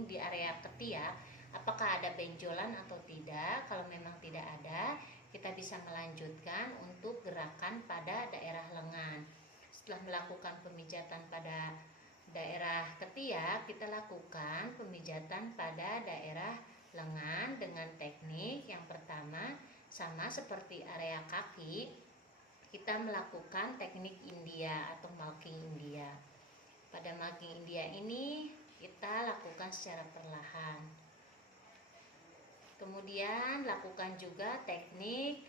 samping di area ketiak, apakah ada benjolan atau tidak. Kalau memang tidak ada, kita bisa melanjutkan untuk gerakan pada daerah lengan. Setelah melakukan pemijatan pada daerah ketiak, kita lakukan pemijatan pada daerah lengan dengan teknik yang pertama sama seperti area kaki, kita melakukan teknik India atau marking India. Pada marking India ini kita lakukan secara perlahan. Kemudian lakukan juga teknik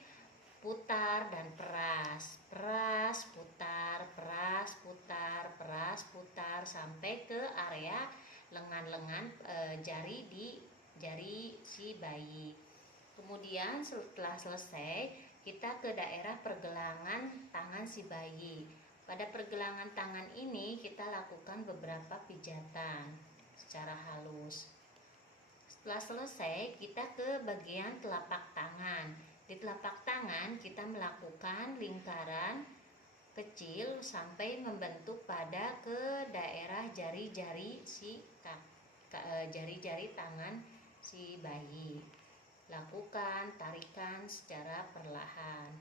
putar dan peras, peras, putar, peras, putar, peras, putar sampai ke area lengan-lengan jari di jari si bayi. Kemudian setelah selesai, kita ke daerah pergelangan tangan si bayi. Pada pergelangan tangan ini kita lakukan beberapa pijatan secara halus. Setelah selesai, kita ke bagian telapak tangan. Di telapak tangan kita melakukan lingkaran kecil sampai membentuk pada ke daerah jari-jari jari-jari tangan si bayi. Lakukan tarikan secara perlahan.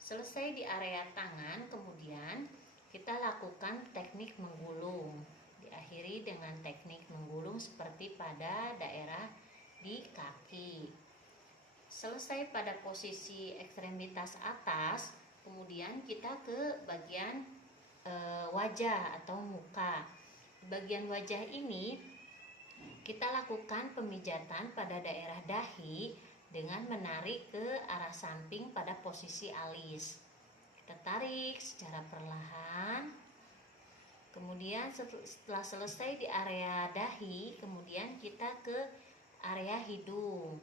Selesai di area tangan, kemudian kita lakukan teknik menggulung. Diakhiri dengan teknik menggulung seperti pada daerah di kaki. Selesai pada posisi ekstremitas atas, kemudian kita ke bagian wajah atau muka. Di bagian wajah ini kita lakukan pemijatan pada daerah dahi dengan menarik ke arah samping pada posisi alis. Kita tarik secara perlahan. Kemudian setelah selesai di area dahi, kemudian kita ke area hidung.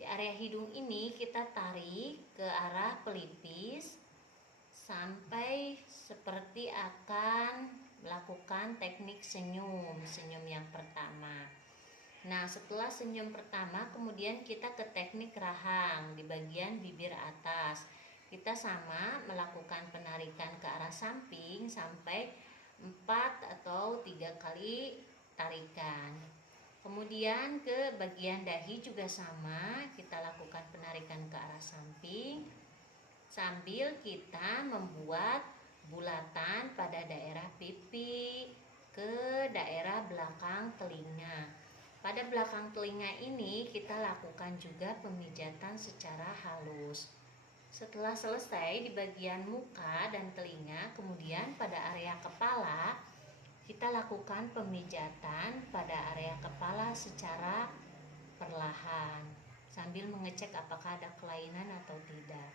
Di area hidung ini kita tarik ke arah pelipis sampai seperti akan melakukan teknik senyum yang pertama. Nah, setelah senyum pertama, kemudian kita ke teknik rahang di bagian bibir atas. Kita sama melakukan penarikan ke arah samping sampai 4 atau 3 kali tarikan. Kemudian ke bagian dahi juga sama, kita lakukan penarikan ke arah samping sambil kita membuat bulatan pada daerah pipi ke daerah belakang telinga. Pada belakang telinga ini kita lakukan juga pemijatan secara halus. Setelah selesai di bagian muka dan telinga, kemudian pada area kepala kita lakukan pemijatan pada area kepala secara perlahan sambil mengecek apakah ada kelainan atau tidak.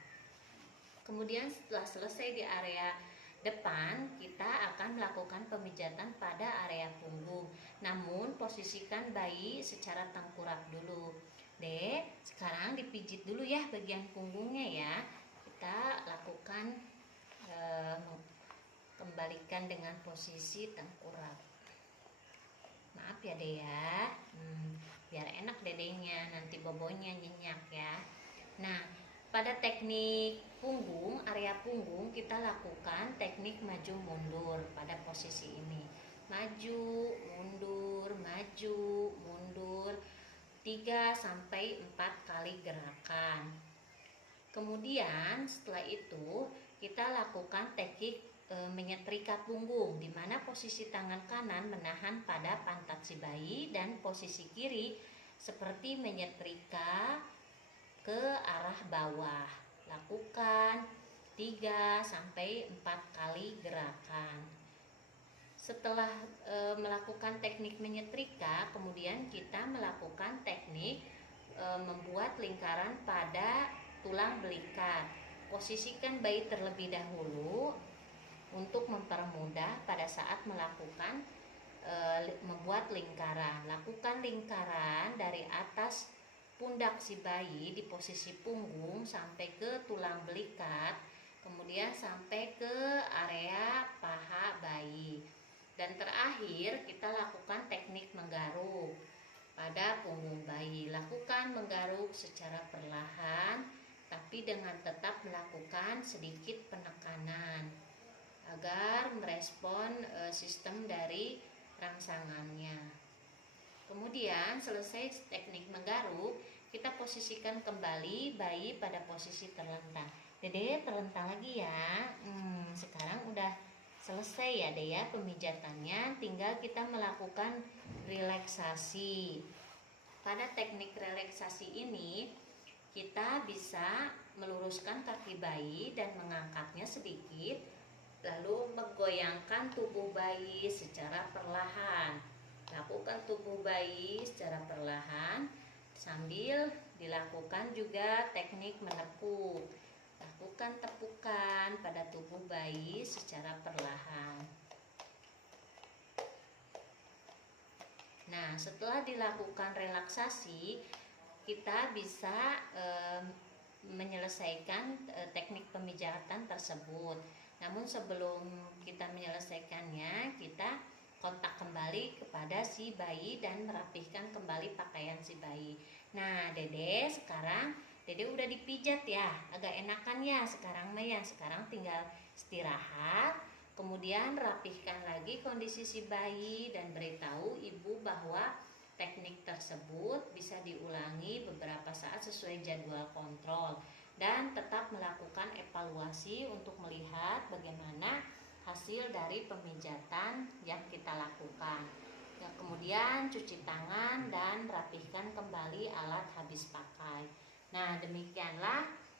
Kemudian setelah selesai di area depan, kita akan melakukan pemijatan pada area punggung. Namun posisikan bayi secara tengkurap dulu. Dek, sekarang dipijit dulu ya bagian punggungnya ya. Kita lakukan kembalikan dengan posisi tengkurap. Maaf ya Dek ya, biar enak dedenya, nanti bobonya nyenyak ya. Nah, pada teknik punggung, area punggung kita lakukan teknik maju mundur pada posisi ini. Maju, mundur, maju, mundur 3-4 kali gerakan. Kemudian setelah itu kita lakukan teknik menyetrika punggung, di mana posisi tangan kanan menahan pada pantat si bayi dan posisi kiri seperti menyetrika ke arah bawah. Lakukan 3-4 kali gerakan. Setelah melakukan teknik menyetrika, kemudian kita melakukan teknik membuat lingkaran pada tulang belikat. Posisikan bayi terlebih dahulu untuk mempermudah pada saat melakukan membuat lingkaran. Lakukan lingkaran dari atas pundak si bayi di posisi punggung sampai ke tulang belikat, kemudian sampai ke area paha bayi. Dan terakhir kita lakukan teknik menggaruk pada punggung bayi. Lakukan menggaruk secara perlahan tapi dengan tetap melakukan sedikit penekanan agar merespon sistem dari rangsangannya. kemudian selesai teknik menggaruk, kita posisikan kembali bayi pada posisi terlentang. Dede terlentang lagi ya. Sekarang udah selesai ya deh ya pemijatannya, tinggal kita melakukan relaksasi. Pada teknik relaksasi ini kita bisa meluruskan kaki bayi dan mengangkatnya sedikit, lalu menggoyangkan tubuh bayi secara perlahan. Lakukan tubuh bayi secara perlahan sambil dilakukan juga teknik menepuk. Lakukan tepukan pada tubuh bayi secara perlahan. Nah, setelah dilakukan relaksasi, kita bisa menyelesaikan teknik pemijatan tersebut. Namun sebelum kita menyelesaikannya, kita kontak kembali kepada si bayi dan merapihkan kembali pakaian si bayi. Nah, Dede sekarang Dede udah dipijat ya, agak enakan ya sekarang mah ya. Sekarang tinggal istirahat, kemudian rapihkan lagi kondisi si bayi dan beritahu ibu bahwa teknik tersebut bisa diulangi beberapa saat sesuai jadwal kontrol dan tetap melakukan evaluasi untuk melihat bagaimana hasil dari pemijatan yang kita lakukan. Ya, kemudian cuci tangan dan rapihkan kembali alat habis pakai. Nah, demikianlah